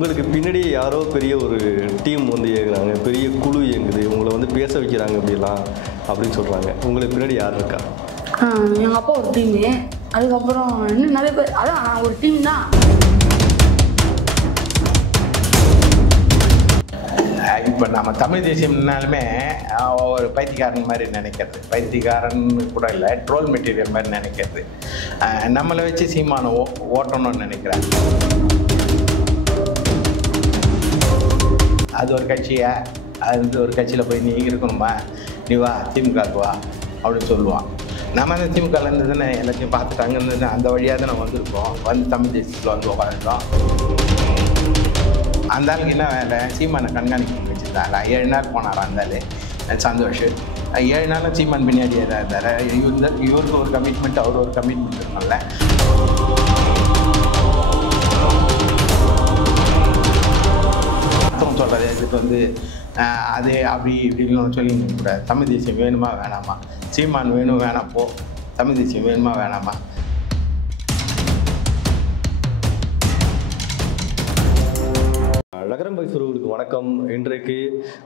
உங்களுக்கு பின்னாடி யாரோ பெரிய ஒரு டீம் வந்து இயங்குறாங்க, பெரிய குழு இயங்குது, உங்களை வந்து பேச வைக்கிறாங்க அப்படிலாம் அப்படின்னு சொல்கிறாங்க. உங்களுக்கு பின்னாடி யார் இருக்கா? எங்கள் அப்பா ஒரு டீமு, அதுக்கப்புறம் இன்னும் நிறைய பேர். அதான் நான் ஒரு டீம் தான். இப்போ நம்ம தமிழ் தேசியம்னாலுமே ஒரு பைத்தியக்காரன் மாதிரி நினைக்கிறது, பைத்தியக்காரன் கூட இல்லை, ட்ரோல் மெட்டீரியல் மாதிரி நினைக்கிறது. நம்மளை வச்சு சீமானை ஓட்டணும்னு நினைக்கிறேன். அது ஒரு கட்சியை, அது ஒரு கட்சியில் போய் நீ இருக்கணுமா, நீ வா திமுகவுக்கு வா அப்படின்னு சொல்லுவான். நம்ம அந்த திமுகலேருந்து தானே எல்லாத்தையும் பார்த்துட்டாங்கன்னு அந்த வழியாக தான் நம்ம வந்திருக்கோம். வந்து தமிழ் தேசியத்தில் வந்து உட்காந்துட்டோம். அந்த ஆளுக்கு என்ன வேலை, சீமானை கண்காணிக்க வச்சுருந்தாங்க. 7 நாள் போனாரா அந்த ஆள் சந்தோஷம். 7 நாளும் சீமான் பின்னாடியே தான் இருந்தார். இவருக்கு ஒரு கமிட்மெண்ட், அவர் ஒரு கமிட்மெண்ட் இருக்கும்ல. சொல்கிறது இதுக்கு வந்து அது அப்படி இப்படின்னு சொல்லி கூட தமிழ் தேசியம் வேணுமா வேணாமா, சீமான் வேணும் வேணாம் போ, தமிழ் தேசியம் வேணுமா வேணாமா. நகரம் பைசுறவர்களுக்கு வணக்கம். இன்றைக்கு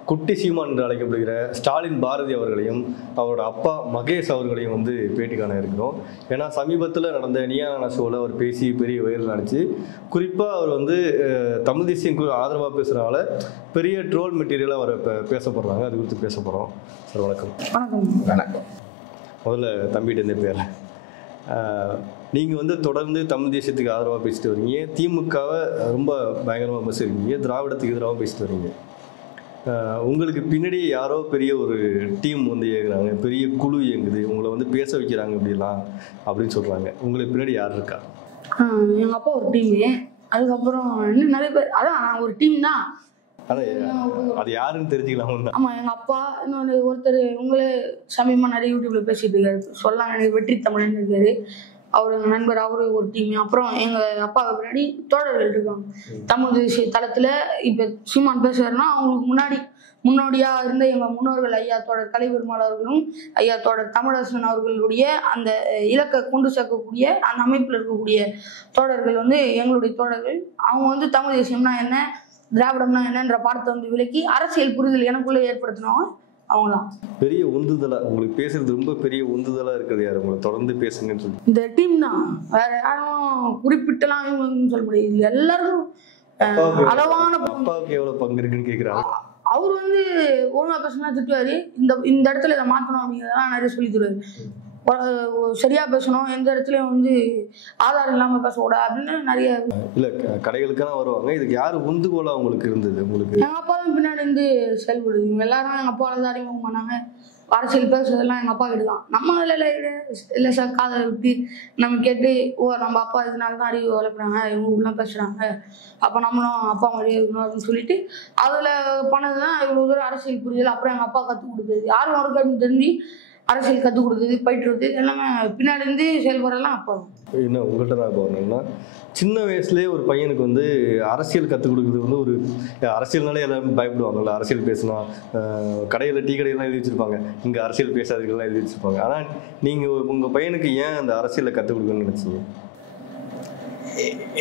குட்டி சீமான் என்று அழைக்கப்படுகிற ஸ்டாலின் பாரதி அவர்களையும் அவரோட அப்பா மகேஷ் அவர்களையும் வந்து பேட்டி காண இருக்கிறோம். ஏன்னா சமீபத்தில் நடந்த நீயான ஷோவில் அவர் பேசி பெரிய வைரல் ஆனிச்சு. குறிப்பாக அவர் வந்து தமிழ் தேசியம் ஆதரவாக பேசுகிறனால பெரிய ட்ரோல் மெட்டீரியலாக அவர் இப்போ பேசப்படுறாங்க. அது குறித்து பேச போகிறோம். சார் வணக்கம். வணக்கம். வணக்கம். முதல்ல தம்பிகிட்ட இருந்த பேர், நீங்கள் வந்து தொடர்ந்து தமிழ் தேசியத்துக்கு ஆதரவாக பேசிட்டு வரீங்க, திமுகவை ரொம்ப பயங்கரமாக விமர்சிக்கிறீங்க, திராவிடத்துக்கு எதிராக பேசிட்டு வரீங்க. உங்களுக்கு பின்னாடி யாரோ பெரிய ஒரு டீம் வந்து இயங்குறாங்க, பெரிய குழு இயங்குது, உங்களை வந்து பேச வைக்கிறாங்க அப்படிலாம் அப்படின்னு சொல்கிறாங்க. உங்களுக்கு பின்னாடி யார் இருக்கா? எங்கள் அப்பா ஒரு டீமு, அதுக்கப்புறம் இன்னும் நிறைய பேர். அதான் நான் ஒரு டீம் தான். அது யாருன்னு தெரிஞ்சுக்கலாம். ஆமாம், எங்கள் அப்பா இன்னொன்று ஒருத்தர் உங்களே சமீபமாக நிறைய யூடியூப்பில் பேசிகிட்டு இருக்காரு, சொல்லலாம் எனக்கு வெற்றி தமிழன் இருக்காரு, அவர் எங்கள் நண்பர், அவரு ஒரு டீம். அப்புறம் எங்கள் அப்பாவுக்கு பின்னாடி தோழர்கள் இருக்காங்க தமிழ் தேசிய தளத்தில். இப்போ சீமான் பேசுவார்னா அவங்களுக்கு முன்னோடியாக இருந்த எங்கள் முன்னோர்கள் ஐயா தோழர் கலைபெருமாள் அவர்களும் ஐயா தோழர் தமிழரசன் அவர்களுடைய அந்த இலக்கை கொண்டு சேர்க்கக்கூடிய அந்த அமைப்பில் இருக்கக்கூடிய தோழர்கள் வந்து எங்களுடைய தோழர்கள். அவங்க வந்து தமிழ் தேசியம்னா என்ன, திராவிடம்னா என்னன்ற பாடத்தை வந்து விலக்கி அரசியல் புரிதல் எனக்குள்ளே ஏற்படுத்தினவங்க அவங்களாம். பெரிய உந்துதலா உங்களுக்கு பேசுறது ரொம்ப பெரிய உந்துதலா இருக்கிறது யார்? உங்களை தொடர்ந்து பேசுங்கன்னு சொல்லி இந்த டீம் தான், வேற யாரும் குறிப்பிட்டலாம் சொல்ல முடியாது. எல்லாரும் அளவான. அப்பாவுக்கு எவ்வளவு பங்கு இருக்குன்னு கேட்கிறாங்க. அவர் வந்து ஒழுங்கா பேசினா திட்டுவாரு, இந்த இடத்துல இதை மாற்றணும் அப்படிங்கிறதெல்லாம் நிறைய சொல்லி தருவாரு. சரியா பேசணும், எந்த இடத்துலயும் வந்து ஆதாரம் இல்லாம பேசக்கூடாது அப்படின்னு நிறைய. இல்ல கடைகளுக்கெல்லாம் வருவாங்க. இதுக்கு யாரு உந்துகோலா உங்களுக்கு இருந்தது? உங்களுக்கு எங்க அப்பா தான் பின்னாடி இருந்து செயல்படுது. இவங்க எல்லாரும் எங்க அப்பாவால தான் அறிமுகம் பண்ணாங்க. அரசியல் பேசுறதெல்லாம் எங்க அப்பா கிட்ட தான். நம்ம இல்லை சார் காதை விட்டு நம்ம கேட்டு, ஓ நம்ம அப்பா இதனால தான் அறிவு வளர்க்குறாங்க, இவங்க இப்படிலாம் பேசுறாங்க, அப்போ நம்மளும் அப்பா மாதிரியே இருக்கணும் அப்படின்னு சொல்லிட்டு அதில் பண்ணதுதான் இவ்வளோ தூரம் அரசியல் புரிதல். அப்புறம் எங்கள் அப்பா கற்றுக் கொடுத்தது, யாரும் அவருக்கு அப்படின்னு தெரிஞ்சு அரசியல் கற்றுக் கொடுத்தது, போயிட்டு வருது எல்லாமே பின்னாடி இருந்து செயல்படுறதெல்லாம் அப்பா தான். இன்னும் உங்கள்கிட்ட தான் போகணும்னா, சின்ன வயசுலேயே ஒரு பையனுக்கு வந்து அரசியல் கற்றுக் கொடுக்குறது வந்து ஒரு அரசியல்னாலே எல்லாரும் பயப்படுவாங்கல்ல. அரசியல் பேசினா கடையில் டீ கடையெல்லாம் எழுதி வச்சுருப்பாங்க, இங்கே அரசியல் பேசாதீங்கலாம் எழுதி வச்சுருப்பாங்க. ஆனால் நீங்கள் உங்கள் பையனுக்கு ஏன் அந்த அரசியலை கற்றுக் கொடுக்கணும்னு நினச்சிங்க?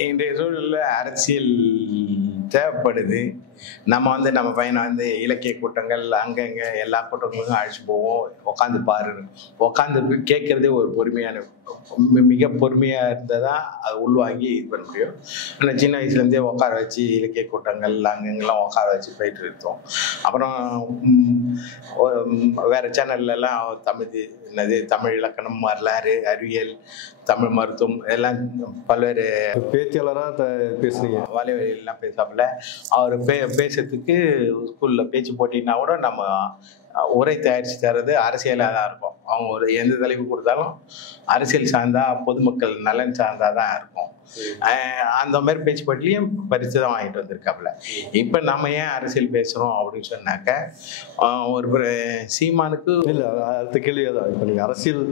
இன்றைய சூழலில் அரசியல் தேவைப்படுது. நம்ம பையனை வந்து இலக்கிய கூட்டங்கள் அங்கங்கே எல்லா கூட்டங்களுக்கும் அழைச்சி போவோம். உட்காந்து பாரு, உட்காந்து கேட்கறதே ஒரு பொறுமையான, மிக பொறுமையாக இருந்தால் தான் அது உள்வாங்கி இது பண்ண முடியும். ஆனால் சின்ன வயசுலேருந்தே உட்கார வச்சு இலக்கிய கூட்டங்கள் அங்கங்கெல்லாம் உட்கார வச்சு போயிட்டு இருந்தோம். அப்புறம் வேறு சேனல்லாம் தமிழ் இலக்கணம், வரலாறு, அறிவியல், தமிழ் மருத்துவம் எல்லாம் பல்வேறு பேச்சாளராக பேசுறீங்க. வலைவெளியெல்லாம் பேசாப்புல அவர் பேசுறதுக்கு ஸ்கூலில் பேச்சு போட்டின்னா கூட நம்ம உரை தயாரித்து தர்றது அரசியலாக தான் இருக்கும். அவங்க ஒரு எந்த தலைப்பு கொடுத்தாலும் அரசியல் சார்ந்தா, பொதுமக்கள் நலன் சார்ந்தா தான் இருக்கும். அந்த மாதிரி பேச்சு போட்டிலையும் பரிசு தான் வாங்கிட்டு வந்திருக்காப்புல. இப்போ நம்ம ஏன் அரசியல் பேசுகிறோம் அப்படின்னு சொன்னாக்க, ஒரு சீமானுக்கு இல்லை அடுத்த கேள்வி தான். இப்போ நீங்கள் அரசியல்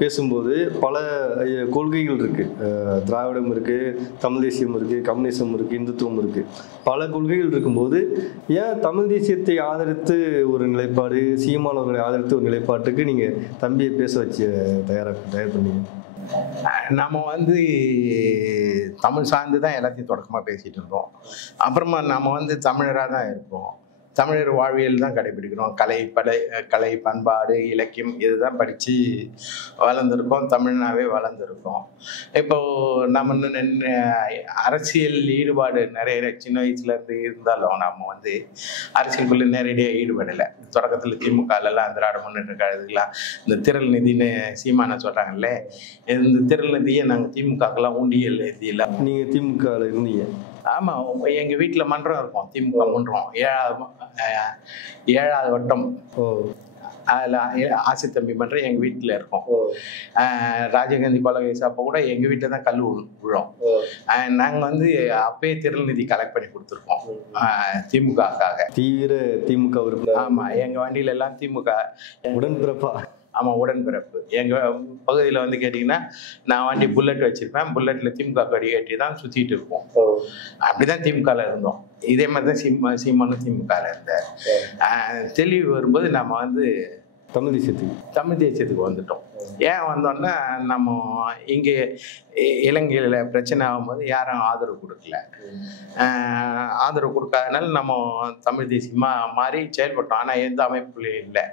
பேசும்போது பல கொள்கைகள் இருக்குது. திராவிடம் இருக்குது, தமிழ் தேசியம் இருக்குது, கம்யூனிசம் இருக்குது, இந்துத்துவம் இருக்குது, பல கொள்கைகள் இருக்கும்போது ஏன் தமிழ் தேசியத்தை ஆதரித்து ஒரு நிலைப்பாடு, சீமானவர்களை ஆதரித்து ஒரு நிலைப்பாட்டுக்கு நீங்கள் தம்பியை பேச வச்சு தயார் பண்ணீங்க? நம்ம வந்து தமிழ் சார்ந்து தான் எல்லாத்தையும் தொடக்கமாக பேசிகிட்டு இருந்தோம். அப்புறமா நம்ம வந்து தமிழராக தான் இருப்போம். தமிழர் வாழ்வியல் தான் கடைபிடிக்கிறோம். கலை பண்பாடு இலக்கியம் இதுதான் படித்து வளர்ந்துருக்கோம். தமிழ்னாவே வளர்ந்துருக்கோம். இப்போது நம்ம அரசியல் ஈடுபாடு நிறைய சின்ன வயசுலேருந்து இருந்தாலும் நம்ம வந்து அரசியலுக்குள்ளே நேரடியாக ஈடுபடலை. தொடக்கத்தில் திமுகலாம் திராவிட முன்னேற்ற கழகத்துக்கெலாம் இந்த திரள் நிதின்னு சீமானை சொல்கிறாங்கல்ல, இந்த திரள் நிதியை நாங்கள் திமுகக்கெல்லாம் உண்டியல் நிதியில். நீங்கள் திமுகவில் இருந்தீங்க? ஆமாம், எங்கள் வீட்டில் மன்றம் இருக்கும், திமுக மன்றம், 7வது வட்டம். அதில் ஆசித்தம்பி மன்றம் எங்கள் வீட்டில் இருக்கும். ராஜீவ்காந்தி கொலை கேஸ் அப்போ கூட எங்கள் வீட்டில் தான் கல் விழும். நாங்கள் வந்து அப்பயே திரள்நிதி கலெக்ட் பண்ணி கொடுத்துருக்கோம் திமுகக்காக. தீவிர திமுக உறுப்பினர்? ஆமாம், எங்கள் வண்டியில எல்லாம் திமுக உடன்பிறப்பா? ஆமாம், உடன்பிறப்பு. எங்கள் பகுதியில் வந்து கேட்டிங்கன்னா நான் வண்டி புல்லட் வச்சுருப்பேன். புல்லட்டில் திமுக கொடி கட்டி தான் சுற்றிட்டு இருப்போம். அப்படிதான் திமுகவில் இருந்தோம். இதே மாதிரி தான் சீமானும் திமுகவில் இருந்தார். தெளிவு வரும்போது நம்ம வந்து தமிழ் தேசியத்துக்கு வந்துட்டோம். ஏன் வந்தோன்னா, நம்ம இங்கே இலங்கையில் பிரச்சனை ஆகும்போது யாரும் ஆதரவு கொடுக்கல. ஆதரவு கொடுக்காதனால நம்ம தமிழ் தேசியமாக மாறி செயல்பட்டோம். ஆனால் எந்த அமைப்புலையும் இல்லை.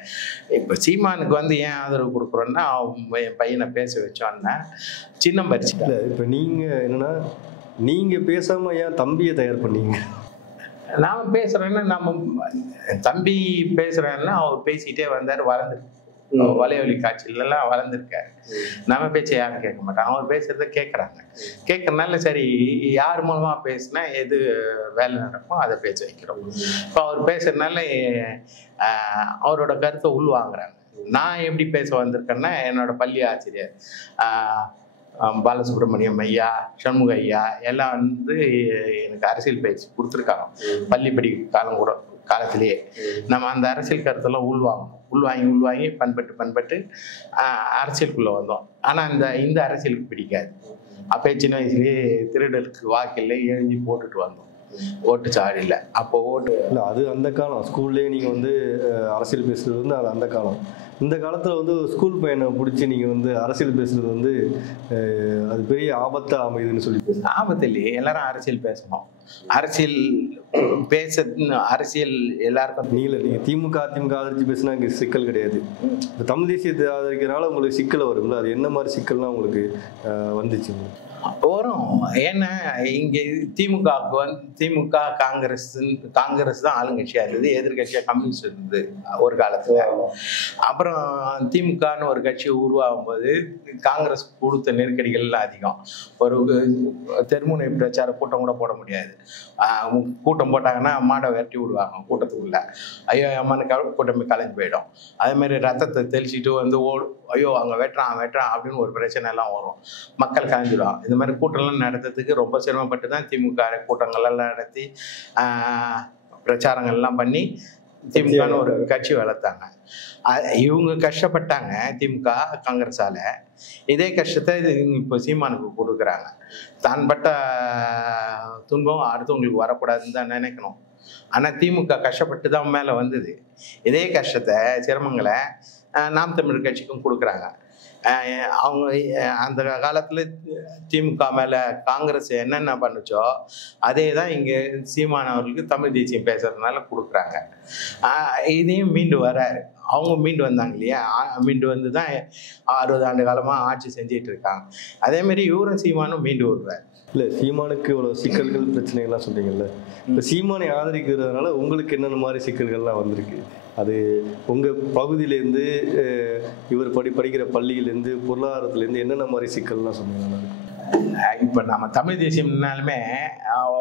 இப்போ சீமானுக்கு வந்து ஏன் ஆதரவு கொடுக்குறோன்னா, என் பையனை பேச வச்சோன்னா சின்னம் பறிச்சுட்டல. இப்போ நீங்கள் என்னென்னா, நீங்கள் பேசாமல் ஏன் தம்பியை தயார் பண்ணீங்க? நாம் பேசுகிறேன்னா, நம்ம தம்பி பேசுகிறேன்னா அவர் பேசிக்கிட்டே வந்தார், வளர்ந்துருக்கு. வலையொலி காட்சியிலலாம் வளர்ந்துருக்காரு. நம்ம பேச்சை யாரும் கேட்க மாட்டாங்க, அவர் பேசுறத கேட்கறதுனால சரி யார் மூலமாக பேசினா எது வேலை நடக்கும் அதை பேச வைக்கிறோம். இப்போ அவர் பேசுறதுனால அவரோட கருத்தை உள்வாங்குறாங்க. நான் எப்படி பேச வந்திருக்கேன்னா, என்னோட பள்ளி ஆசிரியர் பாலசுப்ரமணியம் ஐயா, சண்முக ஐயா எல்லாம் வந்து எனக்கு அரசியல் பயிற்சி கொடுத்துருக்காங்க. பள்ளி படி காலத்திலேயே நம்ம அந்த அரசியல் கருத்தெல்லாம் உள்வாங்கி பண்பட்டு அரசியலுக்குள்ளே வந்தோம். ஆனால் இந்த அரசியலுக்கு பிடிக்காது. அப்போ சின்ன வயசுலேயே திருடலுக்கு வாக்கில் எழுதி போட்டுட்டு வந்தோம். ஓட்டு சாடி இல்லை, அப்போ ஓட்டு இல்லை. அது அந்த காலம். ஸ்கூல்லேயே நீங்கள் வந்து அரசியல் பேசுகிறது வந்து அது அந்த காலம். இந்த காலத்தில் வந்து ஸ்கூல் பையனை பிடிச்சி நீங்கள் வந்து அரசியல் பேசுகிறது வந்து அது பெரிய ஆபத்தாக அமையுதுன்னு சொல்லி. ஆபத்து இல்லையே, எல்லாரும் அரசியல் பேசணும். அரசியல் எல்லாருக்கும் நீங்கள் திமுக அதிமுக ஆதரிச்சு பேசினா இங்கே சிக்கல் கிடையாது. இப்போ தமிழ் தேசியத்தை ஆதரிக்கிறனால உங்களுக்கு சிக்கல் வரும்ல, அது என்ன மாதிரி சிக்கல்லாம் உங்களுக்கு வந்துச்சு? வரும். ஏன்னா இங்கே திமுக காங்கிரஸ் தான் ஆளுங்கட்சியாக இருந்தது, எதிர்கட்சியாக கம்யூனிஸ்ட் இருந்தது ஒரு காலத்தில். அப்புறம் திமுகன்னு ஒரு கட்சி உருவாகும் போது காங்கிரஸ் கொடுத்த நெருக்கடிகள்லாம் அதிகம். ஒரு தெருமுனை பிரச்சார கூட்டம் கூட போட முடியாது. கூட்டம் போட்டாங்கன்னா மாடை விரட்டி விடுவாங்க கூட்டத்துக்குள்ள. ஐயோ அம்மானு கூட்டமே கலைஞ்சு போயிடும். அதே மாதிரி ரத்தத்தை தெளிச்சிட்டு வந்து ஐயோ அங்கே வெட்டுறான் அப்படின்னு ஒரு பிரச்சனை எல்லாம் வரும். மக்கள் கலைஞ்சிடுவாங்க. இந்த மாதிரி கூட்டம்லாம் நடத்துறதுக்கு ரொம்ப சிரமப்பட்டு தான் திமுக கூட்டங்கள்லாம் நடத்தி பிரச்சாரங்கள்லாம் பண்ணி திமுகன்னு ஒரு கட்சி வளர்த்தாங்க. இவங்க கஷ்டப்பட்டாங்க திமுக காங்கிரஸால. இதே கஷ்டத்தை இப்போ சீமானுக்கு கொடுக்குறாங்க. தான் பட்ட துன்பம் அடுத்தவங்களுக்கு வரக்கூடாதுன்னு தான் நினைக்கணும். ஆனால் திமுக கஷ்டப்பட்டு தான் மேலே வந்தது. இதே கஷ்டத்தை சிரமங்களை நாம் தமிழர் கட்சிக்கும் கொடுக்குறாங்க. அவங்க அந்த காலத்தில் திமுக மேலே காங்கிரஸ் என்னென்ன பண்ணுச்சோ அதே தான் இங்கே சீமான் அவர்களுக்கு தமிழ் தேசியம் பேசுறதுனால கொடுக்குறாங்க. இதையும் மீண்டு வராரு. அவங்க மீண்டு வந்தாங்க இல்லையா, மீண்டு வந்து தான் 60 ஆண்டு காலமாக ஆட்சி செஞ்சிட்டு இருக்காங்க. அதேமாரி இவரும் சீமானும் மீண்டு வருவார். இல்லை, சீமானுக்கு இவ்வளோ சிக்கல்கள் பிரச்சனைகள்லாம் சொல்றீங்கல்ல, இப்போ சீமானை ஆதரிக்கிறதுனால உங்களுக்கு என்னென்ன மாதிரி சிக்கல்கள்லாம் வந்திருக்கு? அது உங்கள் பகுதியிலேருந்து இவர் படிக்கிற பள்ளியிலேருந்து பொருளாதாரத்துலேருந்து என்னென்ன மாதிரி சிக்கல்லாம் சொன்னீங்கன்னா? இப்போ நம்ம தமிழ் தேசியம்னாலுமே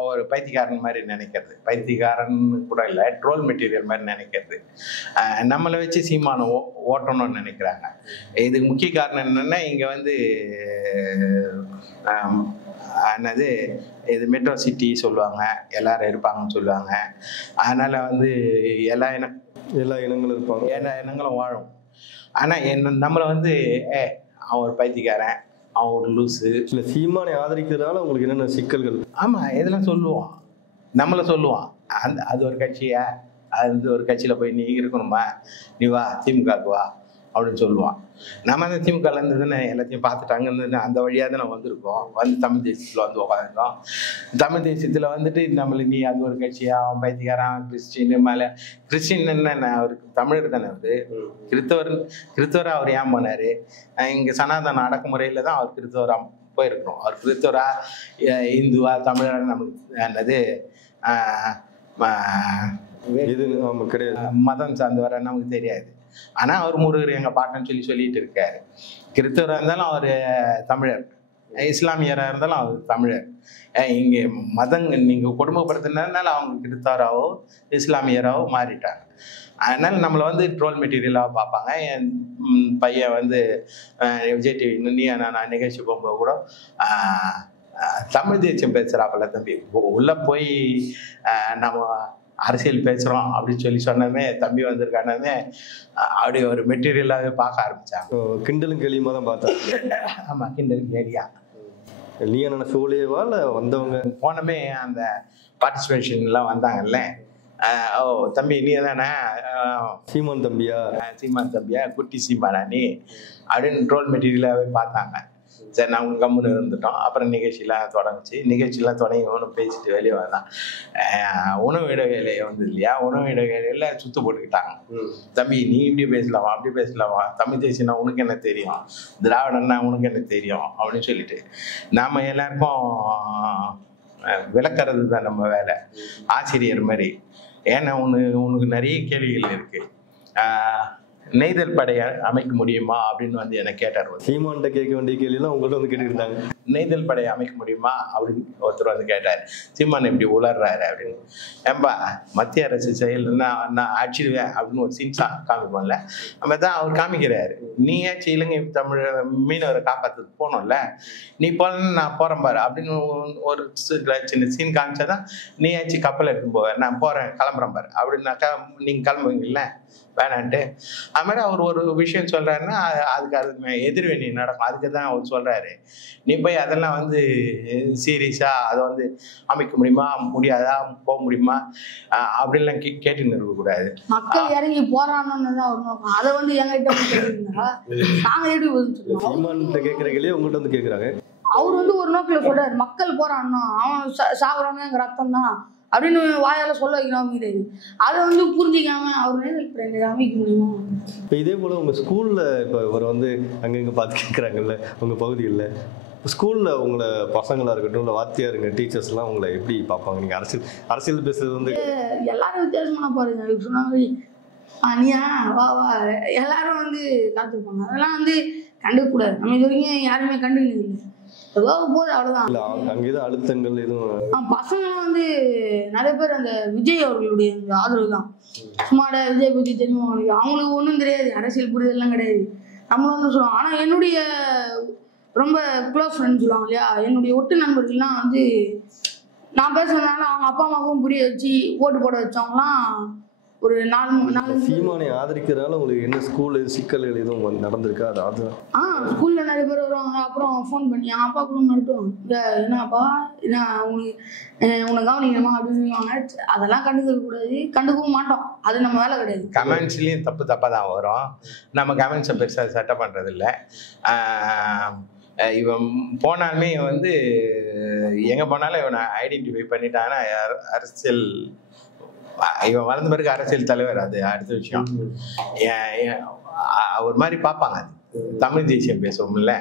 ஒரு பைத்தியக்காரன் மாதிரி நினைக்கிறது. பைத்தியக்காரன் கூட இல்லை, ட்ரோல் மெட்டீரியல் மாதிரி நினைக்கிறது. நம்மளை வச்சு சீமானை ஓட்டணும்னு நினைக்கிறாங்க. இதுக்கு முக்கிய காரணம் என்னென்னா, இங்கே வந்து என்னது இது மெட்ரோ சிட்டி சொல்லுவாங்க, எல்லாரும் இருப்பாங்கன்னு சொல்லுவாங்க. அதனால் வந்து எல்லா இனங்களும் இருப்பாங்க, எல்லா இனங்களும் வாழும். ஆனால் நம்மளை வந்து அவன் ஒரு பைத்தியக்காரன், அவன் ஒரு லூஸு. இல்லை, சீமானை ஆதரிக்கிறதுனால உங்களுக்கு என்னென்ன சிக்கல்கள்? ஆமாம், இதெல்லாம் சொல்லுவான், நம்மளை சொல்லுவான். அது ஒரு கட்சியா, அது ஒரு கட்சியில் போய் நீ இருக்கணுமா, நீ வா திமுகவுக்கு வா அப்படின்னு சொல்லுவான். நம்ம அந்த திமுக இருந்ததுன்னு எல்லாத்தையும் பார்த்துட்டாங்கன்னு அந்த வழியாக தான் நம்ம வந்திருக்கோம். வந்து தமிழ் தேசியத்தில் வந்து உட்காந்துருக்கோம். தமிழ் தேசியத்தில் வந்துட்டு நம்மளுக்கு நீ அது ஒரு கட்சியா, அவன் பைத்தியக்காரன், கிறிஸ்டின் மேலே கிறிஸ்டின் என்ன அவருக்கு தமிழர் தானே அவரு. கிறிஸ்தவரை அவர் ஏன் போனார்? இங்கே சனாதன அடக்குமுறையில் தான் அவர் கிறிஸ்தவராக போயிருக்கிறோம். அவர் கிறிஸ்தவரா இந்துவா தமிழரா நமக்கு என்னது மதம் சார்ந்தவர நமக்கு தெரியாது. ஆனா அவர் முருகர் எங்க பாட்டன்னு சொல்லிட்டு இருக்காரு. கிறிஸ்தவராக இருந்தாலும் அவர் தமிழர், இஸ்லாமியராக இருந்தாலும் அவர் தமிழர். இங்கே மதங்க நீங்க கொடுமைப்படுத்தினால அவங்க கிறிஸ்தவராவோ இஸ்லாமியராவோ மாறிட்டாங்க. அதனால நம்மளை வந்து ட்ரோல் மெட்டீரியலாக பார்ப்பாங்க. என் பையன் வந்து விஜய் டிவி நீ நான் நிகழ்ச்சி போகும்போது கூட தமிழ் தேசியம் பேசுகிறாப்பல தம்பி, உள்ளே போய் நம்ம அரசியல் பேசுகிறோம் அப்படின்னு சொன்னமே தம்பி வந்திருக்கானே அப்படி ஒரு மெட்டீரியலாகவே பார்க்க ஆரம்பித்தாங்க. கிண்டலும் கேலியுமா தான் பார்த்தாங்க. ஆமாம், கிண்டலும் கேலியா. நீயா நான் ஷோலேவா இல்லை வந்தவங்க போனமே அந்த பார்ட்டிசிபேஷன்லாம் வந்தாங்கல்ல, ஓ தம்பி நீ தானே சீமான் தம்பியா குட்டி சீமானா நீ அப்படின்னு ட்ரோல் மெட்டீரியலாகவே பார்த்தாங்க. சரி நாங்கள் கம்முன்னு இருந்துட்டோம். அப்புறம் நிகழ்ச்சியெலாம் தொடங்கி ஒன்று பேசிட்டு வெளியே வந்தான். உணவு இடைவேளையை வந்து இல்லையா, உணவு இடைவேளையில் சுத்து போட்டுக்கிட்டாங்க. தம்பி நீ இப்படி பேசலாமா அப்படி பேசலாமா, தமிழ் தேசியம்னா உனக்கு என்ன தெரியும், திராவிடன்னா உனக்கு என்ன தெரியும் அப்படின்னு சொல்லிட்டு நாம் எல்லாருக்கும் விளக்கிறது தான் நம்ம வேலை, ஆசிரியர் மாதிரி. ஏன்னா உனக்கு நிறைய கேள்விகள் இருக்கு. நெய்தல் படையை அமைக்க முடியுமா அப்படின்னு வந்து என்னை கேட்டார். சீமான்கிட்ட கேட்க வேண்டிய கேள்வியெல்லாம் உங்கள்கிட்ட வந்து கேட்டுட்டு இருந்தாங்க. நெய்தல் படையை அமைக்க முடியுமா அப்படின்னு ஒருத்தர் வந்து கேட்டார். சீமான் இப்படி உளர்றாரு அப்படின்னு. ஏன்பா மத்திய அரசு செயல்னா நான் அடிச்சிடுவேன் அப்படின்னு ஒரு சீன்ஸா காமிப்போம்ல, நம்ம தான் அவர் காமிக்கிறாரு. நீ ஏச்சு இலங்கை தமிழ் மீனவரை காப்பாற்றுறதுக்கு போனோம்ல, நீ போலன்னு நான் போகிறேன் பாரு அப்படின்னு ஒரு சின்ன சீன் காமிச்சாதான் நீ ஏச்சு கப்பல் எடுத்துன்னு போவேன், நான் போகிறேன் கிளம்புறேன் பாரு அப்படின்னாக்கா நீங்கள் கிளம்புவீங்கல்ல வேணான்ட்டு. அது மாதிரி அவர் ஒரு விஷயம் சொல்றாருன்னா அதுக்கு அது எதிர்வினை நடக்கும். அதுக்கு தான் அவர் சொல்றாரு. நீ போய் அதெல்லாம் வந்து சீரியஸா அதை வந்து அமைக்க முடியுமா முடியாதா போக முடியுமா அப்படின்லாம் கேட்டுன்னு இருக்கக்கூடாது. மக்கள் இறங்கி போராடணும்னு அவர் நோக்கம். அதை வந்து எங்கிட்ட சீமான்கிட்ட கேட்கறீங்களே உங்கள்கிட்ட வந்து கேட்குறாங்க. அவர் வந்து ஒரு நோக்கில் சொல்றாரு, மக்கள் போராடணும், அவன் சாகுறவங்க எங்க ரத்தம் தான் அப்படின்னு வாயால சொல்ல வைக்கணும். அதை வந்து புரிஞ்சிக்காம அவர் அமைக்க முடியுமா? இப்போ இதே போல் உங்கள் ஸ்கூலில் இப்போ இவர் வந்து அங்கங்கே பார்த்து கேட்குறாங்கல்ல உங்கள் பகுதியில், ஸ்கூலில் உங்களை பசங்களாக இருக்கட்டும் இல்லை வாத்தியாருங்க டீச்சர்ஸ்லாம் உங்களை எப்படி பார்ப்பாங்க? நீங்கள் அரசியல் பேசுறது வந்து எல்லாரும் வித்தியாசமான பாருங்க. சொன்னாங்க நீயா வா வா எல்லாரும் வந்து காத்துருப்பாங்க. அதெல்லாம் வந்து கண்டுக்கூடாது. நம்ம இது வரைக்கும் யாருமே கண்டுக்கிறது இல்லை. போது அவ்வளவுதான். அங்கேதான் அழுத்தங்கள் எதுவும் பசங்க வந்து நிறைய பேர் அந்த விஜய் அவர்களுடைய ஆதரவு தான். சும்மாட விஜய் பத்தி தெரியுமா அவங்களுக்கு ஒன்றும் தெரியாது, அரசியல் புரிதெல்லாம் கிடையாது. நம்மளும் வந்து சொல்லுவோம். ஆனா என்னுடைய ரொம்ப க்ளோஸ் ஃப்ரெண்ட்ஸ் சொல்லுவாங்க இல்லையா, என்னுடைய ஒட்டு நண்பர்கள்லாம் வந்து நான் பேசுறதுனால அவங்க அப்பா அம்மாவுக்கும் புரிய வச்சு ஓட்டு போட வச்சவங்கலாம் ஒரு 4 சீமானை ஆதரிக்கிறதால உங்களுக்கு என்ன ஸ்கூல் சிக்கல்கள் எதுவும் நடந்திருக்கா? அது ஸ்கூல்ல நிறைய பேர் வருவாங்க. அப்புறம் ஃபோன் பண்ணி என் அப்பா கூட நடத்துவாங்க, இந்த என்னப்பா என்ன உனக்கு கவனிக்கணுமா அப்படின்னு. அதெல்லாம் கண்டுக்க கூடாது, கண்டுக்கவும் மாட்டோம். அது நம்ம வேலை கிடையாது. கமெண்ட்ஸ்லயும் தப்பா தான் வரும். நம்ம கமெண்ட்ஸை பெருசாக செட்டப் பண்றது இல்லை. இவன் போனாலுமே வந்து எங்க போனாலும் இவனை ஐடென்டிஃபை பண்ணிட்டாங்கன்னா அரசியல், இவன் வளர்ந்த பிறகு அரசியல் தலைவர், அது அடுத்த விஷயம். ஒரு மாதிரி பார்ப்பாங்க. தமிழ் தேசியம் பேசுவோம்ல,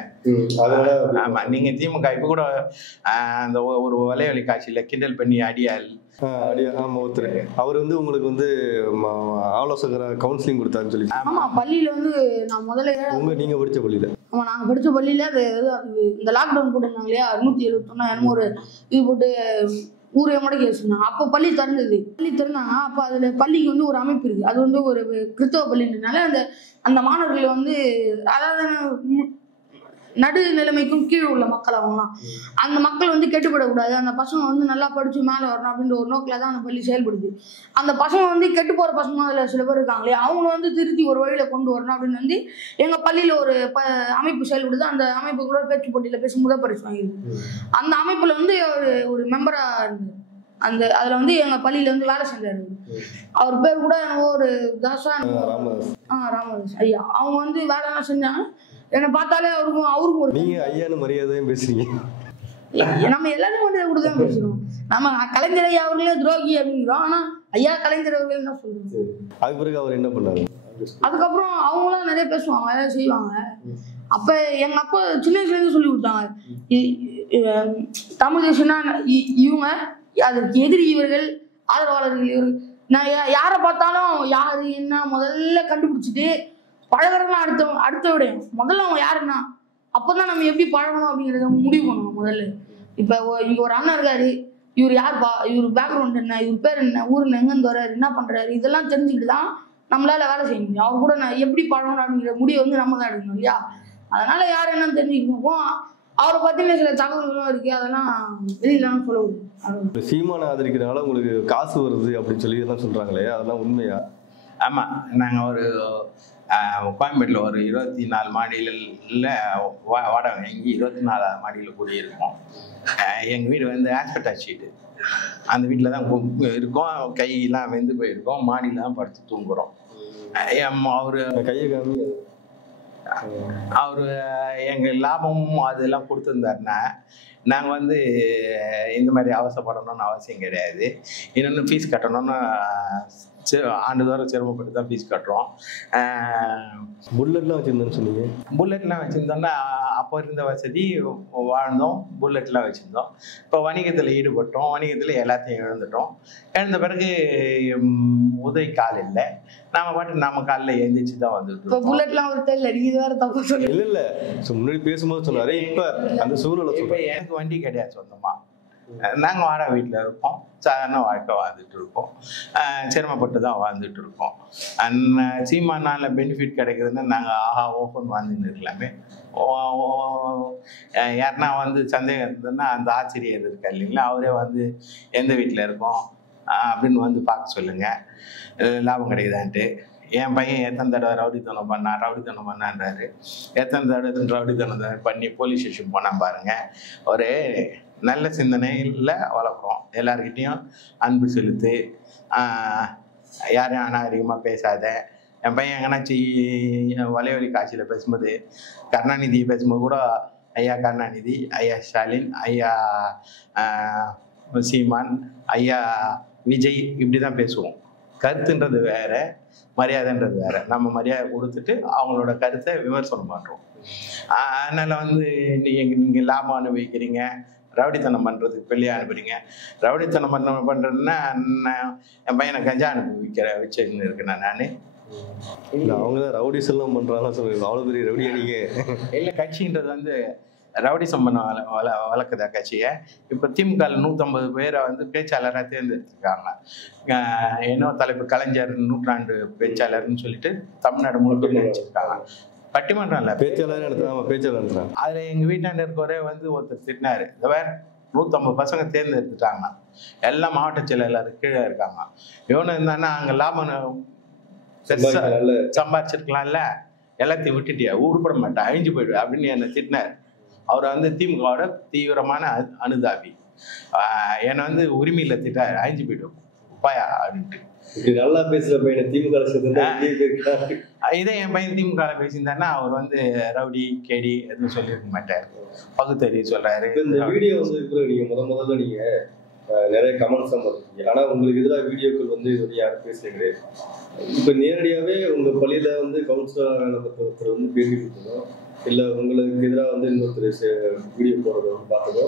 ஆமா. நீங்க திமுக இப்ப கூட அந்த ஒரு வலைவலி காட்சியில கிண்டல் பண்ணி அடியால் ஒருத்தர் அவர் வந்து உங்களுக்கு வந்து ஆலோசகரா கவுன்சிலிங் கொடுத்தாருன்னு சொல்லி. ஆமா, பள்ளியில வந்து நான் முதல்ல நீங்க படிச்ச பள்ளியில, ஆமா நாங்க படிச்ச பள்ளியில இந்த லாக்டவுன் போட்டிருந்தாங்க இல்லையா, 171 என்னமோ ஒரு இது போட்டு ஊரே முடக்கி வச்சிருந்தாங்க. அப்போ பள்ளி திறந்தாங்க. அப்போ அதுல பள்ளிக்கு வந்து ஒரு அமைப்பு இருக்கு. அது வந்து ஒரு கிறிஸ்தவ பள்ளின்றதுனால அந்த மாணவர்கள் வந்து அதாவது நடு நிலைமைக்கும் கீழே உள்ள மக்கள் அவங்கலாம், அந்த மக்கள் வந்து கெட்டுப்படக்கூடாது, அந்த பசங்க வந்து நல்லா படிச்சு மேலே வரணும் அப்படின்ற ஒரு நோக்கில தான் அந்த பள்ளி செயல்படுது. அந்த பசங்க வந்து கெட்டு போற பசங்க அதில் சில பேர் இருக்காங்களே, அவங்கள வந்து திருத்தி ஒரு வழியில கொண்டு வரணும் அப்படின்னு வந்து எங்க பள்ளியில ஒரு அமைப்பு செயல்படுது. அந்த அமைப்பு கூட பேச்சு போட்டியில பேசி முதல் பரிசு வாங்கிருக்கு. அந்த அமைப்புல வந்து ஒரு மெம்பரா இருந்தது. அதுல வந்து எங்க பள்ளியில வந்து வேலை செஞ்சாரு. அவர் பேர் கூட என்னவோ ஒரு தாசா ராமதாஸ் ஐயா. அவங்க வந்து வேலைலாம் செஞ்சாங்க. என்னை பார்த்தாலே அவருக்கும் ஒரு நீங்க ஐயான்னு மரியாதையும் பேசுறீங்க. நம்ம எல்லாரும் மரியாதை கொடுத்துதான் பேசுறோம். நம்ம கலைஞர் ஐயா அவர்களே துரோகி அப்படிங்கிறோம். ஆனா ஐயா கலைஞர் அவர்கள் தான் சொல்றோம். அதுக்கு பிறகு அவர் என்ன பண்ணாரு? அதுக்கப்புறம் அவங்களாம் நிறைய பேசுவாங்க, நிறைய செய்வாங்க. அப்ப எங்க அப்பா சின்ன வயசுல இருந்து சொல்லி கொடுத்தாங்க, தமிழ் தேசம்னா இவங்க, அதுக்கு எதிரி இவர்கள், ஆதரவாளர்கள் இவர்கள். நான் யாரை பார்த்தாலும் யாரு என்ன முதல்ல கண்டுபிடிச்சிட்டு பழகிறதுலாம் அடுத்த விடையும் முதல்ல அவங்க யாருன்னா அப்பதான் நம்ம எப்படி பழகணும் அப்படிங்கிறத முடிவு பண்ணணும் முதல்ல. இப்ப இங்க ஒரு அண்ணன் இருக்காரு, இவர் யாருப்பா, இவர் பேக்ரவுண்ட் என்ன, இவர் பேர் என்ன, ஊர்ல எங்கேருந்து வர்றாரு, என்ன பண்றாரு, இதெல்லாம் தெரிஞ்சுக்கிட்டு தான் நம்மளால வேலை செய்ய முடியும். அவர் கூட நான் எப்படி பழகணும் அப்படிங்கிற முடிவு வந்து நம்ம தான் எடுக்கணும் இல்லையா? அதனால யார் என்னன்னு தெரிஞ்சுக்கணும். அவரை பத்தின சில தகவல்களும் இருக்கு, அதெல்லாம் வெளியிலாம் சொல்ல முடியும். சீமானை ஆதரிக்கிறதுனால உங்களுக்கு காசு வருது அப்படின்னு சொல்லி எல்லாம் சொல்றாங்களே, அதெல்லாம் உண்மையா? ஆமா, நாங்க ஒரு கோயம்பேட்டில் ஒரு 24 மாடியில் வாடகை வாங்கி 24 மாடியில் குடியிருக்கோம். எங்கள் வீடு வந்து ஆஸ்பெக்டாஸ் ஷீட்டு. அந்த வீட்டில் தான் இருக்கோம், கையெல்லாம் வெந்து போயிருக்கோம், மாடியில் தான் படுத்து தூங்குறோம். அவரு கையை காமி அவரு எங்கள் லாபமும் அதெல்லாம் கொடுத்துருந்தாருன்னா நாங்கள் வந்து இந்த மாதிரி அவசரப்படணும்னு அவசியம் கிடையாது. இன்னொன்று ஃபீஸ் கட்டணும்னு ஆண்டுதோறும் சிரமப்பட்டு தான் ஃபீஸ் கட்டுறோம். புல்லட்லாம் வச்சுருந்தேன்னு சொன்னீங்க. புல்லட்லாம் வச்சுருந்தோம்னா அப்போ இருந்த வசதி வாழ்ந்தோம், புல்லட்லாம் வச்சுருந்தோம். இப்போ வணிகத்தில் ஈடுபட்டோம், வணிகத்தில் எல்லாத்தையும் இழந்துட்டோம். இழந்த பிறகு உதவி கால் இல்லை, நாம பாட்டு நம்ம காலில் எழுந்திரிச்சு தான் வந்துட்டோம். புல்லட்லாம் ஒரு தெரியல, நீங்க வேற தப்பு சொல்லி இல்லை முன்னாடி பேசும்போது சொன்னாரு. இப்போ அந்த சூழலை இப்போ எனக்கு வண்டி கிடையாது சொந்தமாக. நாங்கள் வாடகை வீட்டில் இருக்கோம், சாதாரண வாழ்க்கை வாழ்ந்துட்டு இருக்கோம், சிரமப்பட்டு தான் வாழ்ந்துட்டு இருக்கோம். சீமானால பெனிஃபிட் கிடைக்குதுன்னா நாங்கள் ஆஹா ஓப்பன் வாழ்ந்துன்னு இருக்கலாமே. யாருன்னா வந்து சந்தேகம் இருந்ததுன்னா அந்த ஆசிரியர் இருக்கா இல்லைங்களா, அவரே வந்து எந்த வீட்டில் இருக்கோம் அப்படின்னு வந்து பார்க்க சொல்லுங்கள், லாபம் கிடைக்குதான்ட்டு. என் பையன் எத்தனை தடவை ரவுடித்தனம் பண்ணான்றாரு. எத்தனை தடவை ரவுடித்தனம் பண்ணி போலீஸ் ஸ்டேஷன் போனால் பாருங்கள். ஒரு நல்ல சிந்தனையில் வளர்க்குறோம், எல்லாருக்கிட்டையும் அன்பு செலுத்து, யாரையும் அநாகரிகமாக பேசாத. என் பையன் எங்கன்னாச்சு வலைவலி காட்சியில் பேசும்போது, கருணாநிதி பேசும்போது கூட ஐயா கருணாநிதி, ஐயா ஸ்டாலின், ஐயா சீமான், ஐயா விஜய் இப்படி தான் பேசுவோம். கருத்துன்றது வேற, மரியாதைன்றது வேற. நம்ம மரியாதை கொடுத்துட்டு அவங்களோட கருத்தை விமர்சனம் பண்ணுறோம். அதனால் வந்து நீங்கள் லாபம் அனுபவிக்கிறீங்க, ரவுடித்தனம் பண்ணுறதுக்கு வெளியே அனுப்புறீங்க. ரவுடித்தனம் பண்ணுறதுன்னா என் பையனை கஞ்சா வச்சுன்னு இருக்கேன் நான். அவங்க தான் ரவுடிஸ் எல்லாம் பண்ணுறாங்கன்னு சொல்லுங்க, அவ்வளோ பெரிய ரவுடியா நீங்கள்? இல்லை, கட்சின்றது வந்து ரவுடிசம் பண்ண வளர்க்குதா கட்சியை. இப்போ திமுக 150 பேரை வந்து பேச்சாளராக தேர்ந்தெடுத்துருக்காங்க. என்ன தலைப்பு, கலைஞர் நூற்றாண்டு பேச்சாளர்னு சொல்லிட்டு தமிழ்நாடு முழுக்க நினைச்சிருக்காங்க. பட்டிமன்றம் இல்லை, பேச்சாளர் பேச்சாளர். அதில் எங்கள் வீட்டாண்ட இருக்கவரே வந்து ஒருத்தர் திட்டினாரு, இந்த வேறு 150 பசங்க தேர்ந்தெடுத்துட்டாங்க, எல்லாம் மாவட்ட செயலாளர் கீழே இருக்காங்க. இவனு இருந்தான்னா அங்கே லாபம் சம்பாதிச்சிருக்கலாம்ல, எல்லாத்தையும் விட்டுட்டியா, உருப்பட மாட்டேன், அழிஞ்சு போயிடு அப்படின்னு என்னை திட்டினார். அவர் வந்து திமுகவோட தீவிரமான அனுதாபி. என்னை வந்து உரிமையில் திட்டார், அழிஞ்சு போயிடும் பாயா அப்படின்ட்டு. நல்லா பேசுற பையனை திமுக இதே என் பையன் திமுக பேசியிருந்தாருன்னா அவர் வந்து ரவுடி கேடி எதுவும் சொல்லியிருக்க மாட்டார், பகுத்தறி சொல்றாரு. இந்த வீடியோ வந்து நீங்க முதல்ல நீங்க நிறைய கமெண்ட்ஸ் பண்ணிருக்கீங்க, ஆனா உங்களுக்கு எதிராக வீடியோக்கள் வந்து இது வந்து யாரும் பேசுறது கிடையாது. இப்ப நேரடியாவே உங்க பள்ளியில வந்து கவுன்சிலர் ஒருத்தர் வந்து பேசிட்டு இருக்கோம், இல்ல உங்களுக்கு எதிராக வந்து இன்னொருத்தர் வீடியோ போடுறத பார்த்ததோ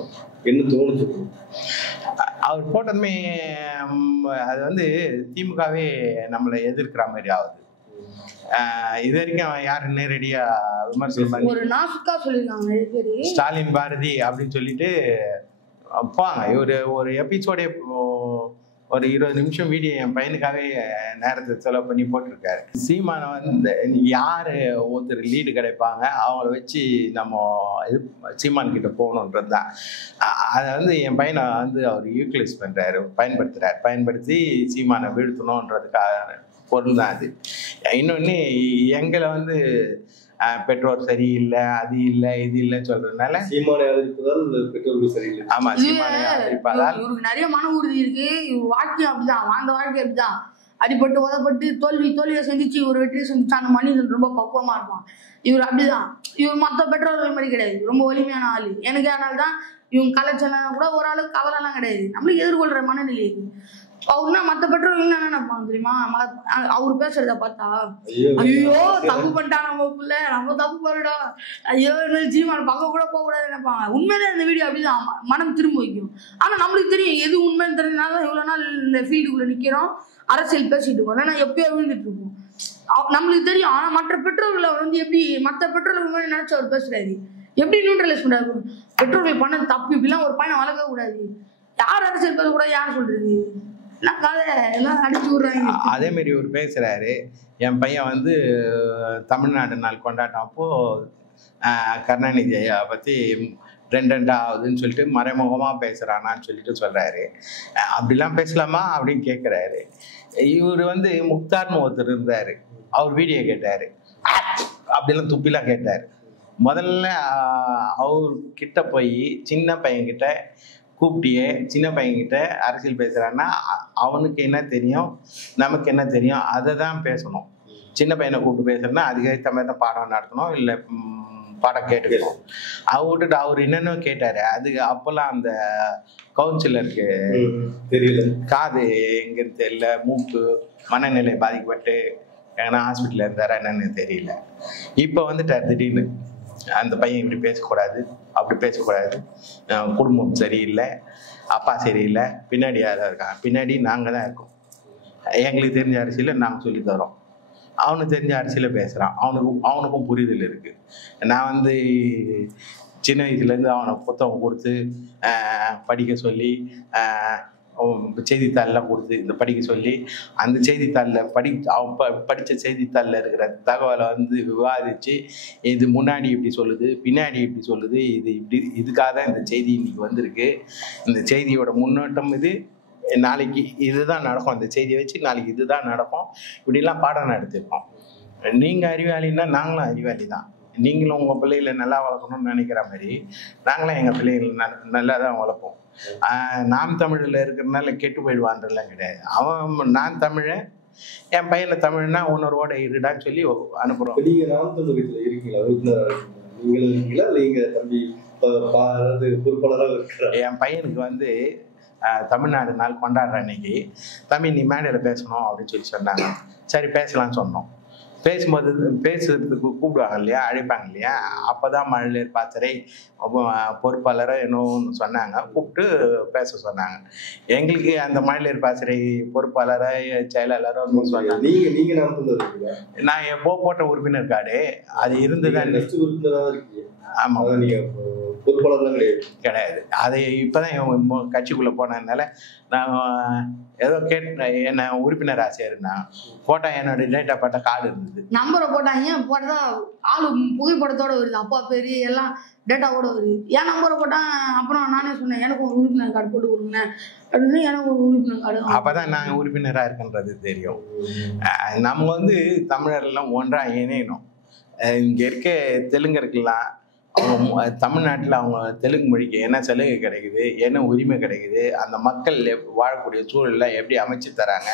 என்ன தோணுச்சு? அவர் போட்டதுமே அது வந்து திமுகவே நம்மளை எதிர்க்கிற மாதிரி ஆகுது. இது வரைக்கும் யாரு நேரடியா விமர்சனம் பண்ணி ஸ்டாலின் பாரதி அப்படின்னு சொல்லிட்டு போவாங்க. ஒரு எபிசோடே ஒரு 20 நிமிஷம் வீடியோ என் பையனுக்காகவே நேரத்தை செலவு பண்ணி போட்டிருக்காரு. சீமானை வந்து யார் ஒருத்தர் லீடு கிடைப்பாங்க அவங்கள வச்சு நம்ம இது சீமான் கிட்ட போகணுன்றது தான். அதை வந்து என் பையனை வந்து அவர் யூட்டிலைஸ் பண்ணுறாரு, பயன்படுத்தி சீமானை வீழ்த்தணுன்றதுக்காக பொருள் தான் அது. இன்னொன்று எங்களை வந்து பெற்றோர் சரியில்லை, அது இல்லை, இது இல்லைன்னு சொல்றதுனால சீமானை ஆதரிப்பதால் பெற்றோர்கள் சரியில்லை. ஆமா, சீமானை ஆதரிப்பதால் இவருக்கு நிறைய மன உறுதி இருக்கு. இவர் வாழ்க்கை அப்படிதான், வாழ்ந்த வாழ்க்கை அப்படிதான். அடிபட்டு உதப்பட்டு தோல்வியை சந்திச்சு ஒரு வெற்றியை சந்திச்சு அந்த மனிதன் ரொம்ப பக்குவமா இருப்பான். இவர் அப்படிதான். இவர் மற்ற பெற்றோர்கள் மாதிரி கிடையாது, ரொம்ப வலிமையான ஆளு. எனக்கு அதனால்தான் இவங்க கலைச்சலாம் கூட ஓரளவுக்கு கவலைலாம் கிடையாது. நம்மளுக்கு எதிர்கொள்ற மனநிலை. அவருனா மற்ற பெற்றோர்கள் என்ன நினைப்பாங்க தெரியுமா? அவர் பேசுறத பார்த்தா ஐயோ தப்பு பண்ணிட்டான் நம்ம பிள்ளை, நம்ம தப்பு பண்ணுடா, ஐயோ ஜீவன் பக்கம் கூட போக கூடாது நினைப்பாங்க. உண்மையிலே இந்த வீடியோ அப்படிதான் மனம் திரும்ப வைக்கும். ஆனா நம்மளுக்கு தெரியும் எது உண்மைன்னு தெரிஞ்சனால இவ்வளவு நாள் இந்த ஃபீல்டுக்குள்ள நிக்கிறோம், அரசியல் பேசிட்டு இருக்கோம். ஏன்னா எப்பயோ விழுந்துட்டு இருக்கோம், நம்மளுக்கு தெரியும். ஆனா மற்ற பெற்றோர்களை எப்படி மற்ற பெற்றோர்கள் முன்னாடி நினைச்சு அவர் பேசுறாரு, எப்படி நியூட்ரலைஸ் பண்றாரு? பெற்றோர்கள் பண்ண தப்பு, இப்படிலாம் ஒரு பையனை வளர்க்க கூடாது, யார் அரசியல் பேசக்கூடாது, யார் சொல்றது? அதே மாதிரி ஒரு பேசுறாரு, என் பையன் வந்து தமிழ்நாடு நாள் கொண்டாட்டம் அப்போ கருணாநிதி ஐயா பத்தி 2 ஆகுதுன்னு சொல்லிட்டு மறைமுகமா பேசுறானான்னு சொல்லிட்டு சொல்றாரு. அப்படிலாம் பேசலாமா அப்படின்னு கேட்கிறாரு. இவர் வந்து முக்தார்னு ஒருத்தர் இருந்தாரு, அவர் வீடியோ கேட்டாரு, அப்படிலாம் துப்பிலாம் கேட்டாரு. முதல்ல அவர் கிட்ட போய் சின்ன பையன்கிட்ட கூப்பிட்டியே, சின்ன பையன்கிட்ட அரசியல் பேசுறான்னா அவனுக்கு என்ன தெரியும், நமக்கு என்ன தெரியும், அதை தான் பேசணும். சின்ன பையனை கூப்பிட்டு பேசுறேன்னா அதுக்கேற்ற மாதிரி தான் பாடம் நடத்தணும், இல்லை பாடம் கேட்டுக்கணும். விட்டுட்டு அவர் என்னென்ன கேட்டாரு. அப்பெல்லாம் அந்த கவுன்சிலருக்கு தெரியல, காது எங்கன்னு தெரியல, மூக்கு மனநிலை பாதிக்கப்பட்டு ஏன்னா ஹாஸ்பிட்டலில் இருந்தாரா என்னன்னு தெரியல. இப்போ வந்துட்டார் திடீர்னு, அந்த பையன் இப்படி பேசக்கூடாது, அப்படி பேசக்கூடாது, குடும்பம் சரியில்லை, அப்பா சரியில்லை, பின்னாடி யாராக இருக்காங்க, பின்னாடி நாங்கள் தான் இருக்கோம், எங்களுக்கு தெரிஞ்ச அரசியலை நாங்கள் சொல்லி தரோம். அவனுக்கு தெரிஞ்ச அரசியலை பேசுகிறான், அவனுக்கும் புரிதல் இருக்குது. நான் வந்து சின்ன வயசுலேருந்து அவனை புத்தகம் கொடுத்து படிக்க சொல்லி, செய்தித்தாளெலாம் கொடுத்து இந்த படிக்க சொல்லி, அந்த செய்தித்தாளில் அவன் படித்த செய்தித்தாளில் இருக்கிற தகவலை வந்து விவாதித்து, இது முன்னாடி இப்படி சொல்லுது, பின்னாடி இப்படி சொல்லுது, இது இப்படி, இதுக்காக தான் இந்த செய்தி இன்னைக்கு வந்திருக்கு, இந்த செய்தியோட முன்னோட்டம் இது, நாளைக்கு இதுதான் நடக்கும், அந்த செய்தியை வச்சு நாளைக்கு இதுதான் நடக்கும், இப்படிலாம் பாடம் நடத்திருக்கோம். நீங்கள் அறிவாளின்னா நாங்களும் அறிவாளி தான். நீங்களும் உங்கள் பிள்ளைகளை நல்லா வளர்க்கணும்னு நினைக்கிற மாதிரி நாங்களும் எங்கள் பிள்ளைகளை நல்லா தான் வளர்ப்போம். நாம் தமிழில் இருக்கிறதுனால கெட்டு போயிடுவான்றலாம் கிடையாது. அவன் நான் தமிழன், என் பையனை தமிழ்னா உணர்வோட இருடான்னு சொல்லி அனுப்புகிறோம். நீங்கள் நாம் தமிழகத்தில் இருக்கீங்களா, நீங்கள் இருக்கீங்களா, நீங்கள் தம்பி பொறுப்பாளராக இருக்கிறார்? என் பையனுக்கு வந்து தமிழ்நாடு நாள் கொண்டாடுற அன்னைக்கு, தம்பி நீ மேடையில் பேசணும் அப்படின்னு சொல்லி சொன்னாங்க. சரி பேசலாம்னு சொன்னோம். பேசுறதுக்கு கூப்பிடுவாங்க இல்லையா, அழைப்பாங்க இல்லையா, அப்போதான் மழலையர் பாசறை பொறுப்பாளரோ என்னன்னு சொன்னாங்க, கூப்பிட்டு பேச சொன்னாங்க. எங்களுக்கு அந்த மழலையர் பாசறை பொறுப்பாளரோ செயலாளரோ சொன்னாங்க. நான் எப்போ போட்ட உறுப்பினர் கார்டு அது இருந்துதான். ஆமா, கிடையாது. அதை இப்பதான் கட்சிக்குள்ள போனதுனால நான் ஏதோ என்ன உறுப்பினர் ஆசையா இருந்தான், போட்டா என்னோட டேட்டா போட்ட கார்டு இருந்தது, நம்பரை போட்டாங்க, போட்டதா ஆளு புகைப்படத்தோட வருது, அப்பா பேரு எல்லாம் டேட்டாவோட வருது. என் நம்பரை போட்டான். அப்புறம் நானே சொன்னேன், எனக்கு ஒரு உறுப்பினர் கார்டு போட்டு கொடுங்க அப்படின்னு. எனக்கு ஒரு உறுப்பினர் கார்டு. அப்பதான் நாங்க உறுப்பினரா இருக்குன்றது தெரியும். நம்ம வந்து தமிழர் எல்லாம் ஒன்றா இணையணும். இங்க இருக்க தெலுங்கருக்கெல்லாம் அவங்க தமிழ்நாட்டில் அவங்க தெலுங்கு மொழிக்கு என்ன சலுகை கிடைக்குது, என்ன உரிமை கிடைக்குது, அந்த மக்கள் வாழக்கூடிய சூழலில் எப்படி அமைச்சு தராங்க,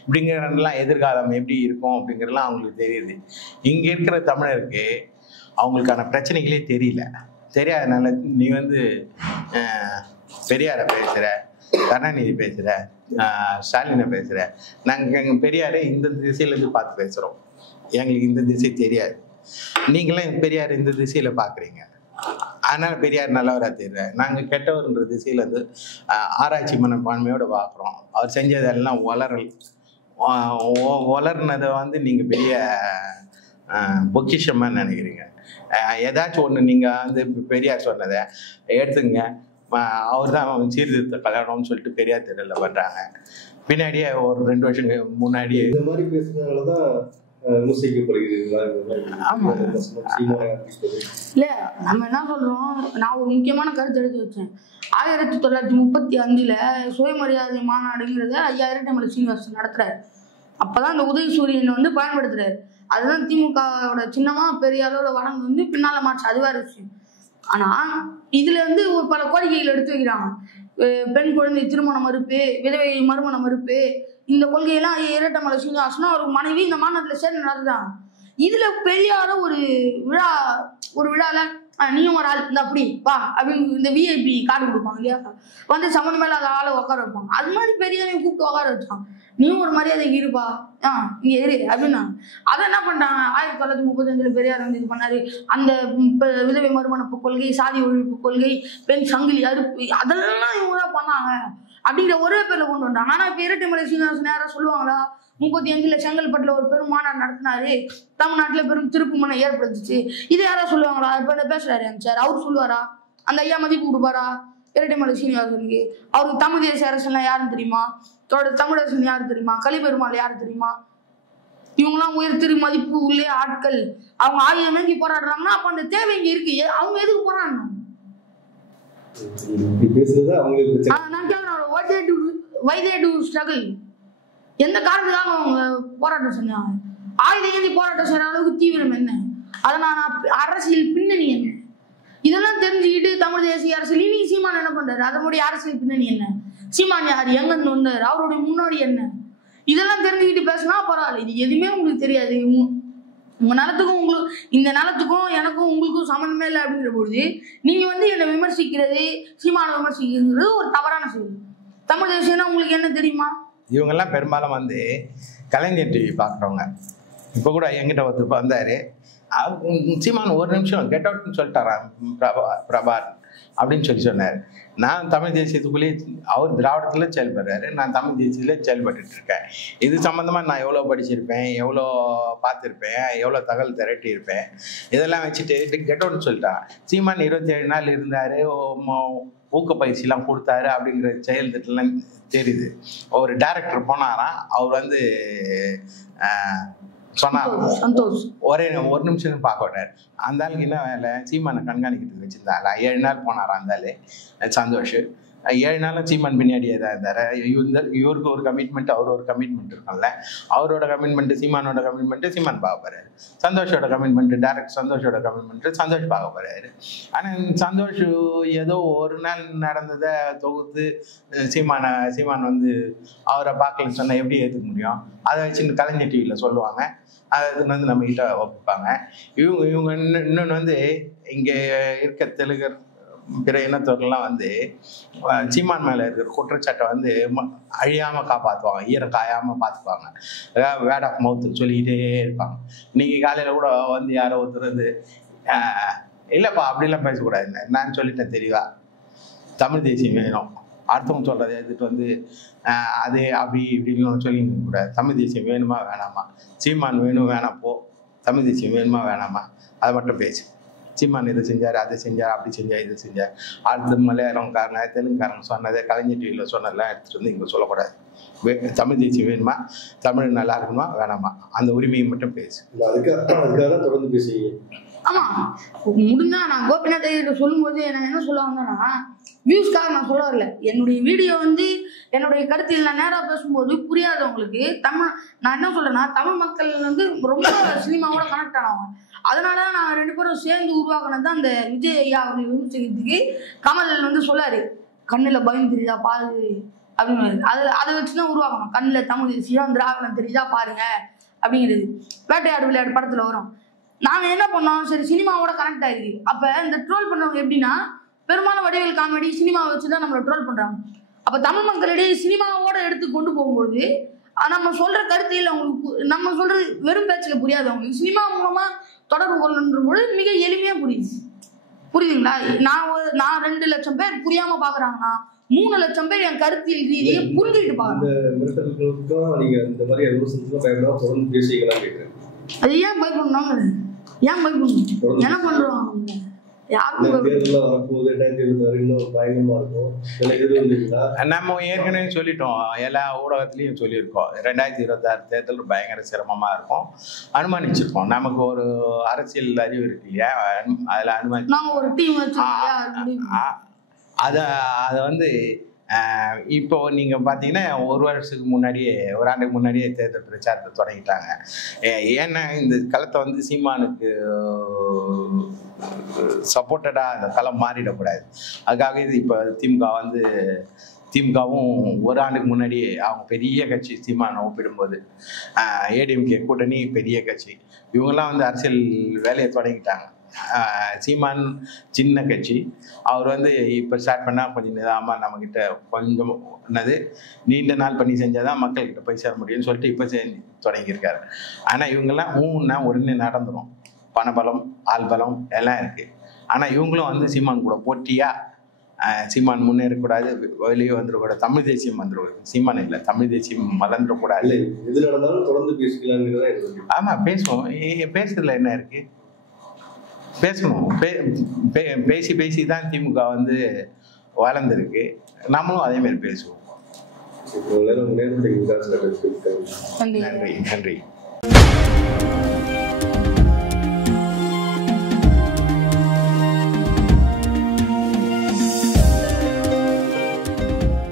இப்படிங்கிறதெல்லாம் எதிர்காலம் எப்படி இருக்கும் அப்படிங்கிறதுலாம் அவங்களுக்கு தெரியுது. இங்கே இருக்கிற தமிழருக்கு அவங்களுக்கான பிரச்சனைகளே தெரியாதனால நீ வந்து பெரியாரை பேசுகிற, கருணாநிதி பேசுகிற, ஸ்டாலினை பேசுகிற, நாங்கள் எங்கள் பெரியாரை இந்த திசையிலேருந்து பார்த்து பேசுகிறோம், எங்களுக்கு இந்த திசை தெரியாது. நீங்களும் பெரியார் இந்த திசையில பாக்குறீங்க, அதனால பெரியார் நல்லவரா தெரியல. நாங்க கெட்டவர்ன்ற திசையில இருந்து ஆராய்ச்சி மனப்பான்மையோட பாக்குறோம். அவர் செஞ்சதெல்லாம் வளர்னதை வந்து நீங்க பெரிய பொக்கிஷமா நினைக்கிறீங்க. ஏதாச்சும் ஒண்ணு நீங்க வந்து பெரியார் சொன்னதை எடுத்துங்க, அவர் தான் சீர்திருத்த கல்யாணம்னு சொல்லிட்டு பெரியார் தெரியல பண்றாங்க. பின்னாடியே ஒரு 2 வருஷம் முன்னாடியே இந்த மாதிரி பேசுனதுனாலதான் இல்ல நம்ம என்ன சொல்றோம், நான் ஒரு முக்கியமான கருத்து எடுத்து வச்சேன். 1935 சுயமரியாதை மாநாடுங்கிறத 5000 சீனிவாசன் நடத்துறாரு. அப்பதான் அந்த உதயசூரியன் வந்து பயன்படுத்துறாரு. அதுதான் திமுகவோட சின்னமா பெரிய அளவுல வளர்ந்து வந்து பின்னால மாற்று, அது வேற விஷயம். ஆனா இதுல வந்து ஒரு பல கோரிக்கைகள் எடுத்து வைக்கிறாங்க. பெண் குழந்தை திருமண மறுப்பு, விதவை மறுமண மறுப்பு, இந்த கொள்கையெல்லாம் இரட்டமலை சீனிவாசனும் அவர் மனைவி இந்த மாநிலத்துல சேர்ந்து நடத்துறாங்க. இதுல பெரிய ஒரு விழா, ஒரு விழால நீயும் ஒரு ஆள் இந்த அப்படி வா அப்படின்னு இந்த விஐபி கார்டு கொடுப்பாங்க இல்லையா, வந்து சம்மந்த மேல அதை ஆளை உட்கார வைப்பாங்க. அது மாதிரி பெரியவங்க கூப்பிட்டு உட்கார வச்சாங்க. நீயும் ஒரு மரியாதைக்கு இருப்பா, இங்க இரு அப்படின்னா. அதை என்ன பண்ணிட்டாங்க, 1935 பெரியார் வந்து இது பண்ணாரு. அந்த விதவை மறுமணப்பு கொள்கை, சாதி ஒழிப்பு கொள்கை, பெண் சங்கிலி அறுப்பு, அதெல்லாம் இவங்க தான் பண்ணாங்க அப்படிங்கிற ஒரே பேர்ல கொண்டு வந்தாங்க. ஆனா இப்ப இரட்டைமலை சீனிவாசன் யாரா சொல்லுவாங்களா? 35 செங்கல்பட்டுல ஒரு பெரும் மாநாடு நடத்தினாரு, தமிழ்நாட்டுல பெரும் திருப்பு முனை ஏற்படுத்துச்சு, இது யாரா சொல்லுவாங்களா? இப்ப பேசுறாரு சார், அவர் சொல்லுவாரா? அந்த ஐயா மதிப்பு கொடுப்பாரா இரட்டைமலை சீனிவாசனுக்கு? அவருக்கு தமிழ் தேசிய அரசெல்லாம் யாருன்னு தெரியுமா? தமிழரசன் யாரு தெரியுமா? கலிபெருமாள் யாரு தெரியுமா? இவங்கெல்லாம் உயர் திரு மதிப்பு உள்ளே ஆட்கள். அவங்க ஆயுதம் நோக்கி போராடுறாங்கன்னா அப்ப அந்த தேவை இங்க இருக்கு. அவங்க எதுக்கு போராடணும்? நான் கேட்கிறேன், why they do struggle? எந்த காரணத்துக்காக அவங்க போராட்டம் செஞ்சாங்க? ஆயுத ஏந்தி போராட்டம் செய்யற அளவுக்கு தீவிரம் என்ன? அதனால அரசியல் பின்னணி என்ன? இதெல்லாம் தெரிஞ்சுக்கிட்டு தமிழ் தேசிய அரசியல் இன்னைக்கு சீமான் என்ன பண்றாரு? அதனுடைய அரசியல் பின்னணி என்ன? சீமான் யார், எங்க வந்தாரு, அவருடைய முன்னோடி என்ன? இதெல்லாம் தெரிஞ்சுக்கிட்டு பேசினா பரவாயில்ல. இது எதுவுமே உங்களுக்கு தெரியாது. உங்க நிலத்துக்கும் உங்களுக்கு, இந்த நிலத்துக்கும் எனக்கும் உங்களுக்கும் சம்மந்தமே இல்லை அப்படிங்கிற பொழுது நீங்க வந்து என்னை விமர்சிக்கிறது, சீமான விமர்சிக்கிறது ஒரு தவறான செயல். தமிழ் தேசியம்னா உங்களுக்கு என்ன தெரியுமா? இவங்கெல்லாம் பெரும்பாலும் வந்து கலைஞர் டிவி பார்க்குறவங்க. இப்போ கூட என்கிட்ட ஒருத்தர் வந்தாரு, சீமான் ஒரு நிமிஷம் கெட் அவுட்னு சொல்லிட்டாரா பிரபார் அப்படின்னு சொன்னார். நான் தமிழ் தேசியத்துக்குள்ளேயே, அவர் திராவிடத்தில் செயல்படுறாரு, நான் தமிழ் தேசியத்தில் செயல்பட்டு இருக்கேன். இது சம்மந்தமாக நான் எவ்வளோ படிச்சிருப்பேன், எவ்வளோ பார்த்துருப்பேன், எவ்வளோ தகவல் திரட்டி இருப்பேன், இதெல்லாம் வச்சுட்டு கெட் அவுட்னு சொல்லிட்டான். சீமான் 27 நாள் இருந்தார், ஊக்கப்பயிற்சிலாம் கொடுத்தாரு அப்படிங்கிற செயல் திட்டம்லாம் தெரியுது. ஒரு டைரக்டர் போனாராம், அவர் வந்து சொன்னார், ஒரு நிமிஷம் பார்க்க விட்டார். அந்த ஆளுக்கு என்ன வேலை, சீமானை கண்காணிக்கிறதுக்கு வச்சிருந்தாங்க. 7 நாள் போனாராம் அந்த ஆளு சந்தோஷ். 7 நாளும் சீமான் பின்னாடியே தான் இருந்தார். இவருக்கு ஒரு கமிட்மெண்ட், அவர் ஒரு கமிட்மெண்ட் இருக்கும்ல, அவரோட கமிட்மெண்ட் சீமானோட கமிட்மெண்ட் சீமான் பார்க்க போறாரு, சந்தோஷோட கமிட்மெண்ட் டைரக்ட் சந்தோஷோட கமிட்மெண்ட் சந்தோஷ் பார்க்க போறாரு. ஆனால் சந்தோஷ் ஏதோ ஒரு நாள் நடந்ததை தொகுத்து சீமான் வந்து அவரை பார்க்கலன்னு சொன்னால் எப்படி ஏற்றுக்க முடியும்? அதை வச்சு கலைஞர் டிவியில் சொல்லுவாங்க, அது வந்து நம்ம கிட்ட ஒப்புப்பாங்க. இவங்க இன்னொன்று வந்து இங்கே இருக்க தெலுங்கர் பிற இனத்தவர்கள்லாம் வந்து சீமான் மேலே இருக்கிற குற்றச்சாட்டை வந்து அழியாமல் காப்பாற்றுவாங்க, ஈரம் காயாமல் பார்த்துக்குவாங்க, வேர்ட் ஆஃப் மவுத்து சொல்லிக்கிட்டே இருப்பாங்க. இன்னைக்கு காலையில் கூட வந்து யாரோ ஒருத்தர் வந்து இல்லைப்பா அப்படிலாம் பேசக்கூடாதுன்னு நான் சொல்லிட்டேன் தெரியவா, தமிழ் தேசியம் வேணும், அடுத்தவங்க சொல்கிறத எடுத்துகிட்டு வந்து அது அப்படி இப்படின்னு சொல்லிக்க கூடாது. தமிழ் தேசியம் வேணுமா வேணாமா, சீமான் வேணும் வேணாம் போ, தமிழ் தேசியம் வேணுமா வேணாமா அதை மட்டும் பேசு. சீமான் இதை செஞ்சார், அதை செஞ்சார், அப்படி செஞ்சார், இது செஞ்சார். அடுத்த மலையாளம்காரங்க தெலுங்குக்காரங்க சொன்னதை கலைஞர் டிவியில் சொன்னதெல்லாம் எடுத்துகிட்டு வந்து இங்கே சொல்லக்கூடாது. தமிழ் தேசியம் வேணுமா, தமிழ் நல்லா இருக்கணுமா வேணாமா, அந்த உரிமையை மட்டும் பேசு. அதுக்காக தொடர்ந்து பேசுவீங்க. ஆமா, முடிஞ்சா நான் கோபிநாத் சொல்லும் போது நான் என்ன சொல்ல வந்தேன்னா, வியூஸ்க்காக நான் சொல்ல வரல. என்னுடைய வீடியோ வந்து என்னுடைய கருத்தில் நான் நேராக பேசும்போது புரியாதவங்களுக்கு நான் என்ன சொல்றேன்னா, தமிழ் மக்கள் வந்து ரொம்ப சினிமாவோட கனெக்ட் ஆனவங்க. அதனால நான் 2 பேரும் சேர்ந்து உருவாக்குனது அந்த விஜய் ஐயா அவர்களை விமர்சிக்கிறதுக்கு கமல் வந்து சொல்லாரு, கண்ணுல பயம் தெரியுதா பாரு அப்படின்னு. அதை வச்சுதான் உருவாக்கணும். கண்ணுல தமிழ் தேசியம் திராவிடம் தெரியுதா பாருங்க அப்படிங்கிறது வேட்டையாடு விளையாடு படத்துல வரும். நாங்க என்ன பண்ணோம், சரி சினிமாவோட கனெக்ட் ஆயிருக்கு. அப்ப இந்த ட்ரோல் பண்றவங்க எப்படின்னா, பெரும்பாலும் வடிவேல் காமெடி சினிமாவை வச்சுதான் நம்மளை ட்ரோல் பண்றாங்க. அப்ப தமிழ் மக்களிடையே சினிமாவோட எடுத்து கொண்டு போகும்போது நம்ம சொல்ற கருத்தில் அவங்களுக்கு, நம்ம சொல்றது வெறும் பேச்சுல புரியாது, அவங்களுக்கு சினிமா மூலமா தொடர்பு கொள்ளுன்ற பொழுது மிக எளிமையா புரியுதுங்களா? நான் 2 லட்சம் பேர் புரியாம பாக்குறாங்கன்னா 3 லட்சம் பேர் என் கருத்தியல் ரீதியை புரிஞ்சுக்கிட்டு பாக்குறாங்க. அது ஏன் பயப்படணும், ஏன் பயப்படணும், என்ன பண்றோம் நம்ம ஏற்கனவே சொல்லிட்டோம், எல்லா ஊடகத்திலையும் சொல்லியிருக்கோம், 2026 தேர்தல் பயங்கர சிரமமா இருக்கும், அனுமானிச்சிருக்கோம். நமக்கு ஒரு அரசியல் அறிவு இருக்கு இல்லையா, அதுல அனுமானிச்சு அதை வந்து இப்போ நீங்கள் பார்த்தீங்கன்னா ஒரு வருஷத்துக்கு முன்னாடியே, ஒரு ஆண்டுக்கு முன்னாடியே தேர்தல் பிரச்சாரத்தை தொடங்கிட்டாங்க. ஏன்னா இந்த களத்தை வந்து சீமானுக்கு சப்போர்ட்டடாக அந்த களம் மாறிடக்கூடாது. அதுக்காக இது இப்போ திமுகவும் ஒரு ஆண்டுக்கு முன்னாடியே அவங்க பெரிய கட்சி சீமானை ஒப்பிடும்போது ஏடிஎம்கே கூட்டணி பெரிய கட்சி, இவங்கெல்லாம் வந்து அரசியல் வேலையை தொடங்கிட்டாங்க. சீமான் சின்ன கட்சி, அவர் வந்து இப்போ ஸ்டார்ட் பண்ணால் கொஞ்சம் நிதானமாக நம்மக்கிட்ட கொஞ்சம் நீண்ட நாள் பண்ணி செஞ்சால் தான் மக்கள்கிட்ட போய் சேர முடியும்னு சொல்லிட்டு இப்போ தொடங்கியிருக்காரு. ஆனால் இவங்கெல்லாம் மூணுன்னா உடனே நடந்துடும். பணபலம், ஆள் பலம் எல்லாம் இருக்குது. ஆனால் இவங்களும் வந்து சீமான் கூட போட்டியாக சீமான் முன்னேறக்கூடாது, வெளியே வந்துடக்கூடாது, தமிழ் தேசியம் வந்துடக்கூடாது. சீமான் இல்லை, தமிழ் தேசியம் மலர்ந்துடக்கூடாது. எது நடந்தாலும் தொடர்ந்து பேசிக்கலாம். ஆமாம், பேசுவோம். பேசுறதுல என்ன இருக்கு? பேசணும். பேசி பேசி தான் திமுக வந்து வளர்ந்துருக்கு. நம்மளும் அதே மாதிரி பேசுவோம். நன்றி. நன்றி.